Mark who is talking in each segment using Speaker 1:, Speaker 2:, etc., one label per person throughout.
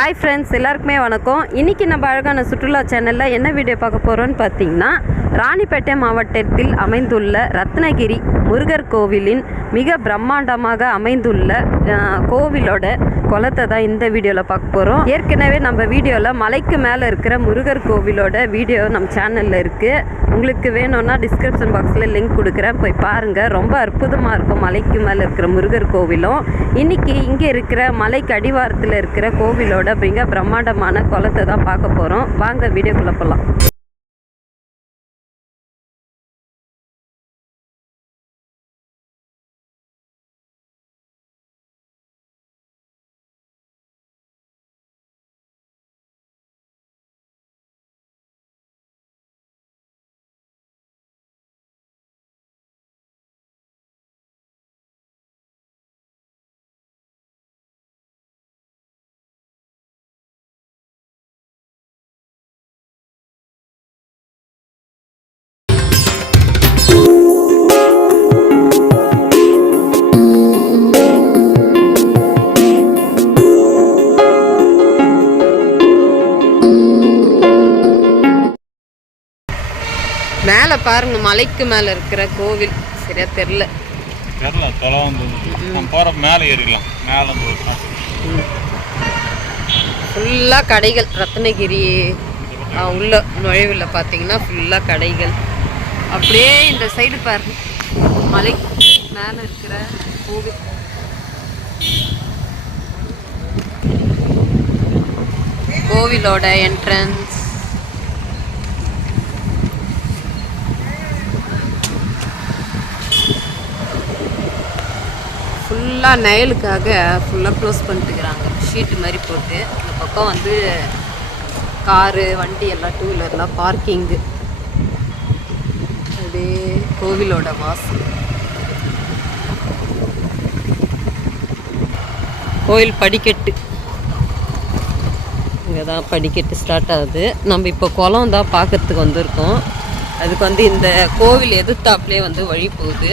Speaker 1: Hi friends எல்லாருக்குமே வணக்கம். இன்றைக்கி நம்ம அழகான சுற்றுலா சேனலில் என்ன வீடியோ பார்க்க போகிறோன்னு பார்த்தீங்கன்னா ராணிப்பேட்டை மாவட்டத்தில் அமைந்துள்ள ரத்னகிரி முருகர் கோவிலின் மிக பிரம்மாண்டமாக அமைந்துள்ள கோவிலோட குளத்தை தான் இந்த வீடியோவில் பார்க்க போகிறோம் ஏற்கனவே நம்ம வீடியோவில் மலைக்கு மேலே இருக்கிற முருகர் கோவிலோட வீடியோ நம்ம சேனலில் இருக்குது உங்களுக்கு வேணும்னா டிஸ்கிரிப்ஷன் பாக்ஸில் லிங்க் கொடுக்குறேன். போய் பாருங்கள் ரொம்ப அற்புதமாக இருக்கும் மலைக்கு மேலே இருக்கிற முருகர் கோவிலும். இன்றைக்கி இங்கே இருக்கிற மலைக்கு அடிவாரத்தில் இருக்கிற கோவிலோட அப்படிங்க பிரம்மாண்டமான குளத்தை தான் பார்க்க போகிறோம் வாங்க வீடியோக்குள்ளே போகலாம் பாருங்க மலைக்கு மேலே இருக்கிற கோவில். சரியா தெரில
Speaker 2: தெரில தொலை வந்து நம்ம போகிற மேலே ஏறிக்கலாம் மேலே வந்து
Speaker 1: ஃபுல்லாக கடைகள். ரத்னகிரி உள்ள நுழைவில் பார்த்தீங்கன்னா ஃபுல்லாக கடைகள். அப்படியே இந்த சைடு பாருங்க. மலை மேலே இருக்கிற கோவில். கோவிலோட என்ட்ரன்ஸ் ஃபுல்லாக நயலுக்காக ஃபுல்லாக க்ளோஸ் பண்ணிட்டுக்கிறாங்க. ஷீட்டு மாதிரி போட்டு. இந்த பக்கம் வந்து காரு வண்டி எல்லாம் டூ வீலர்லாம் பார்க்கிங்கு அப்படியே கோவிலோட வாசல். கோயில் படிக்கட்டு. இங்கே தான் படிக்கட்டு ஸ்டார்ட் ஆகுது. நம்ம இப்போ குளம் தான் பார்க்கறதுக்கு வந்திருக்கோம். அதுக்கு வந்து இந்த கோவில் எதிர்த்தாப்புலேயே வந்து வழி போகுது.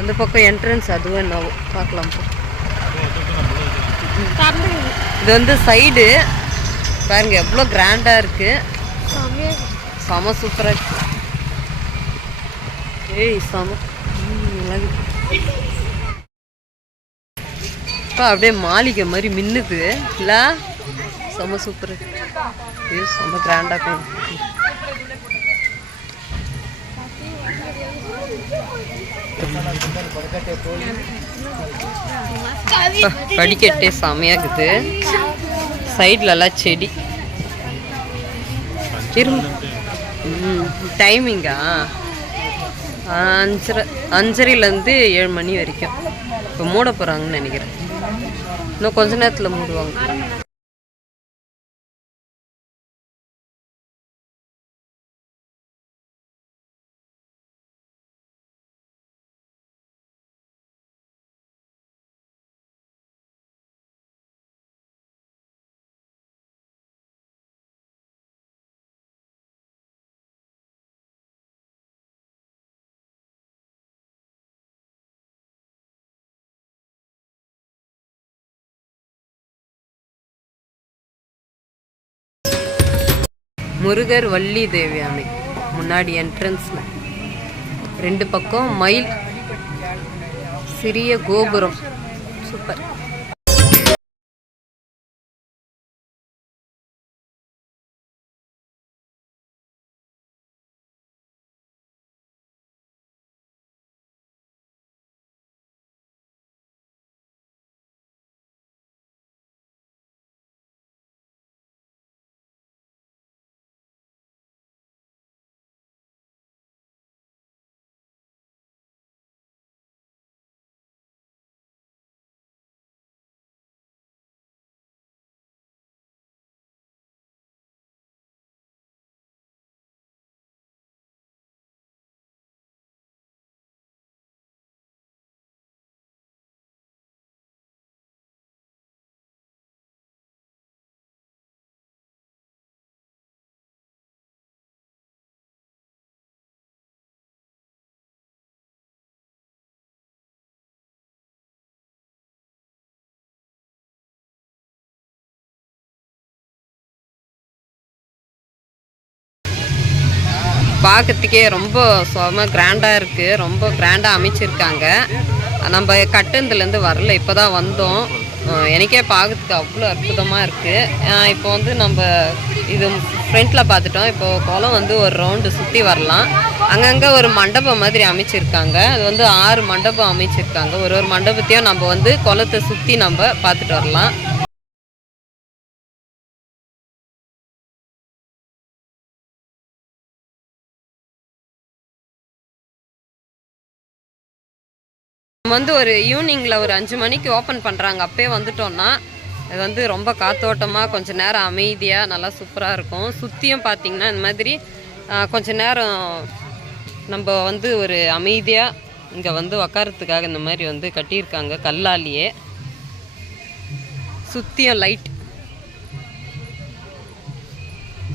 Speaker 1: அந்த பக்கம் என்ட்ரன்ஸ் அதுவும் என்னவோ. பார்க்கலாம் இது வந்து சைடு பாருங்க எவ்வளோ கிராண்டாக இருக்கு. செம சூப்பராக இருக்கு. ஏய் செம. இப்போ அப்படியே மாளிகை மாதிரி மின்னுது. இல்லை? செம இருக்கு. ஐயோ செம கிராண்டாக இருக்கு. படிக்கட்டே செமையாக்குது இருக்குது எல்லாம் செடி திரும்ப டைமிங்கா அஞ்சரை அஞ்சரைலேருந்து ஏழு மணி வரைக்கும். இப்போ மூட போகிறாங்கன்னு நினைக்கிறேன். இன்னும் கொஞ்ச நேரத்தில் மூடுவாங்க. முருகர் வள்ளி தேவியானை முன்னாடி என்ட்ரன்ஸில் ரெண்டு பக்கம் மயில் சிறிய கோபுரம். சூப்பர் பார்க்கறதுக்கே ரொம்ப சும கிராண்டாக இருக்குது ரொம்ப கிராண்டாக அமைச்சிருக்காங்க. நம்ம கட்டுந்துலேருந்து வரல. இப்போ தான் வந்தோம் எனக்கே பார்க்கறதுக்கு அவ்வளோ அற்புதமாக இருக்குது இப்போ வந்து நம்ம இது ஃப்ரண்ட்டில் பார்த்துட்டோம் இப்போ குளம் வந்து ஒரு ரவுண்டு சுற்றி வரலாம். அங்கங்கே ஒரு மண்டபம் மாதிரி அமைச்சிருக்காங்க. அது வந்து ஆறு மண்டபம் அமைச்சிருக்காங்க. ஒரு ஒரு மண்டபத்தையும் நம்ம வந்து குளத்தை சுற்றி நம்ம பார்த்துட்டு வரலாம். வந்து ஒரு ஈவினிங்கில் ஒரு அஞ்சு மணிக்கு ஓப்பன் பண்ணுறாங்க அப்பயே வந்துட்டோன்னா இது வந்து ரொம்ப காத்தோட்டமாக கொஞ்சம் நேரம் அமைதியாக நல்லா சூப்பராக இருக்கும். சுற்றியும் பார்த்தீங்கன்னா இந்த மாதிரி கொஞ்சம் நேரம் நம்ம வந்து ஒரு அமைதியாக இங்கே வந்து உக்காரத்துக்காக இந்த மாதிரி வந்து கட்டியிருக்காங்க கல்லாலேயே. சுற்றியும் லைட்.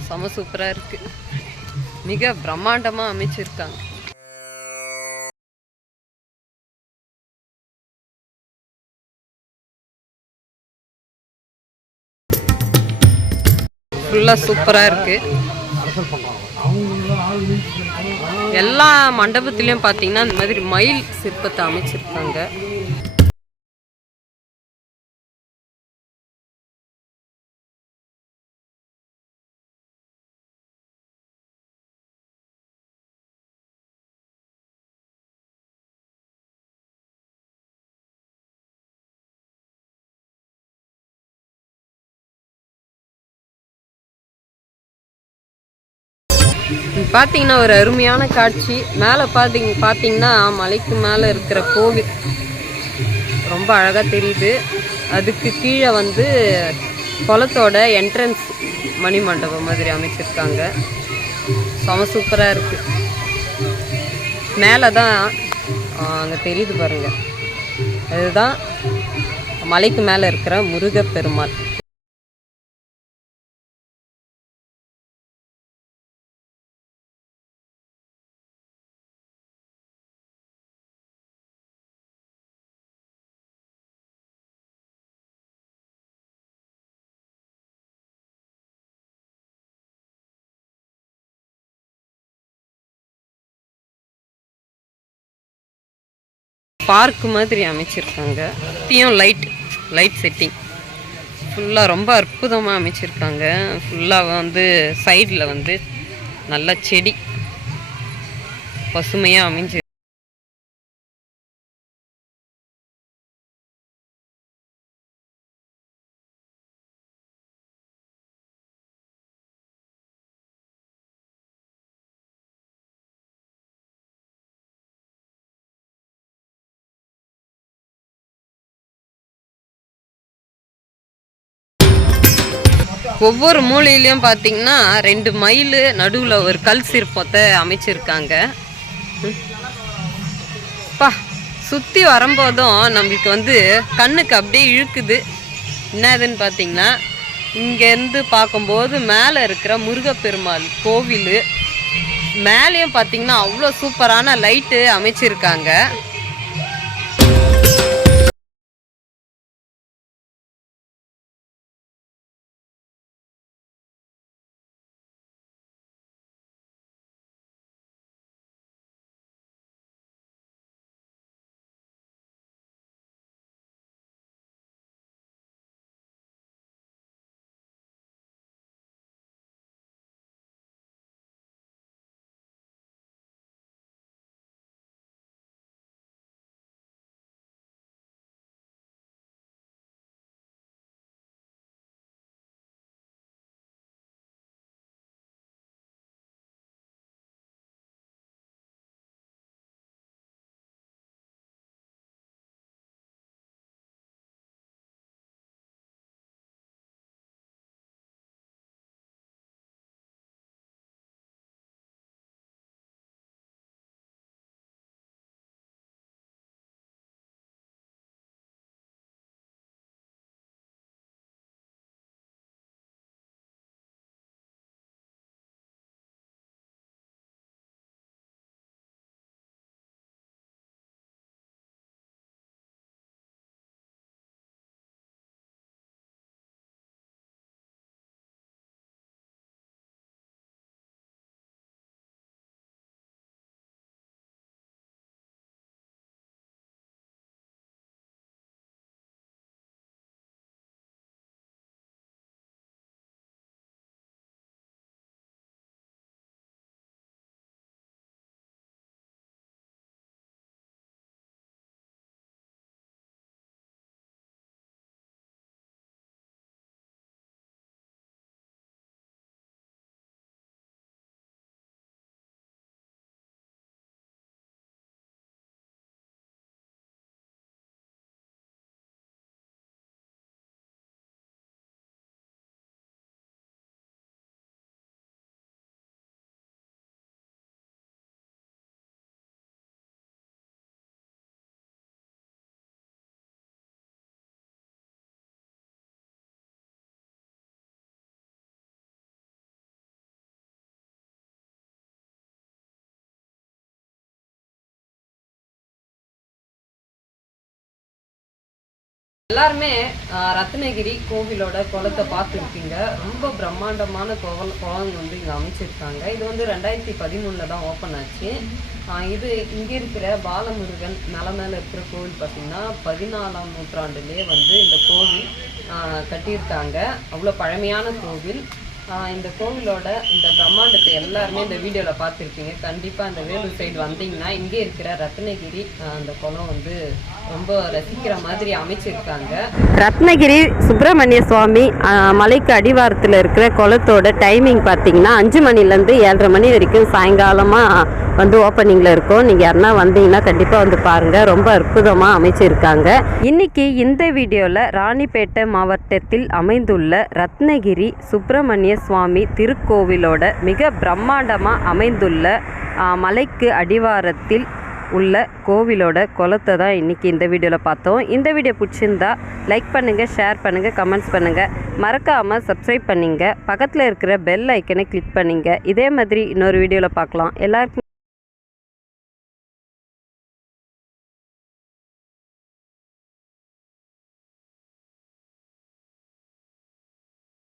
Speaker 1: செம சூப்பராக இருக்குது மிக பிரம்மாண்டமாக அமைச்சிருக்காங்க. ஃபுல்லாக சூப்பராக இருக்குது எல்லா மண்டபத்துலேயும் பார்த்தீங்கன்னா இந்த மாதிரி மயில் சிற்பத்தை அமைச்சிருக்காங்க. பார்த்தீங்கன்னா ஒரு அருமையான காட்சி. மேலே பார்த்தீங்க பார்த்தீங்கன்னா மலைக்கு மேலே இருக்கிற கோவில். ரொம்ப அழகாக தெரியுது. அதுக்கு கீழே வந்து குளத்தோட என்ட்ரன்ஸ் மணி மண்டபம் மாதிரி அமைச்சிருக்காங்க. செம சூப்பராக இருக்குது மேலே தான் அங்கே தெரியுது பாருங்கள் அதுதான் மலைக்கு மேலே இருக்கிற முருகப்பெருமாள். பார்க் மாதிரி அமைச்சிருக்காங்க. சுற்றியும் லைட் லைட் செட்டிங். ஃபுல்லாக ரொம்ப அற்புதமாக அமைச்சிருக்காங்க. ஃபுல்லாக வந்து சைடில் வந்து நல்ல செடி பசுமையாக அமைஞ்சு ஒவ்வொரு மூலையிலையும் பார்த்தீங்கன்னா ரெண்டு மயில் நடுவில் ஒரு கல் சிற்பத்தை அமைச்சிருக்காங்க. பா சுற்றி வரும்போதும் நம்மளுக்கு வந்து கண்ணுக்கு அப்படியே இழுக்குது. என்னதுன்னு பார்த்தீங்கன்னா இங்கேருந்து பார்க்கும்போது மேலே இருக்கிற முருகப்பெருமாள் கோவில். மேலேயும் பார்த்தீங்கன்னா அவ்வளோ சூப்பரான லைட்டு அமைச்சிருக்காங்க. எல்லாருமே ரத்னகிரி கோவிலோட குளத்தை பார்த்துருக்கீங்க. ரொம்ப பிரம்மாண்டமான கோவல் குளம் வந்து இங்கே அமைச்சிருக்காங்க. இது வந்து ரெண்டாயிரத்தி பதிமூணில் தான் ஓப்பன் ஆச்சு. இது இங்கே இருக்கிற பாலமுருகன் மலை மேலே இருக்கிற கோவில் பார்த்திங்கன்னா பதினாலாம் நூற்றாண்டுலேயே வந்து இந்த கோவில் கட்டியிருக்காங்க. அவ்வளோ பழமையான கோவில். இந்த கோவிலோட இந்த பிரம்மாண்டத்தை எல்லாருமே இந்த வீடியோவில் பார்த்துருப்பீங்க. கண்டிப்பாக அந்த வேலூர் சைடு வந்தீங்கன்னா இங்கே இருக்கிற ரத்னகிரி அந்த குளம் வந்து ரொம்ப ரசிக்கிற மாதிரி அமைச்சிருக்காங்க. ரத்னகிரி சுப்பிரமணிய சுவாமி மலைக்கு அடிவாரத்தில் இருக்கிற குளத்தோட டைமிங் பார்த்தீங்கன்னா அஞ்சு மணிலேருந்து ஏழரை மணி வரைக்கும் சாயங்காலமாக வந்து ஓப்பனிங்கில் இருக்கும். நீங்கள் யாருன்னா வந்தீங்கன்னா கண்டிப்பாக வந்து பாருங்கள் ரொம்ப அற்புதமாக அமைச்சிருக்காங்க. இன்றைக்கி இந்த வீடியோவில் ராணிப்பேட்டை மாவட்டத்தில் அமைந்துள்ள ரத்னகிரி சுப்பிரமணிய சுவாமி திருக்கோவிலோட மிக பிரம்மாண்டமாக அமைந்துள்ள மலைக்கு அடிவாரத்தில் உள்ள கோவிலோட குளத்தை தான் இன்றைக்கி இந்த வீடியோவில் பார்த்தோம். இந்த வீடியோ பிடிச்சிருந்தா லைக் பண்ணுங்கள் ஷேர் பண்ணுங்கள் கமெண்ட்ஸ் பண்ணுங்கள் மறக்காமல் சப்ஸ்கிரைப் பண்ணிங்க. பக்கத்தில் இருக்கிற பெல் ஐக்கனை கிளிக் பண்ணிங்க. இதே மாதிரி இன்னொரு வீடியோவில் பார்க்கலாம். எல்லாருக்கும்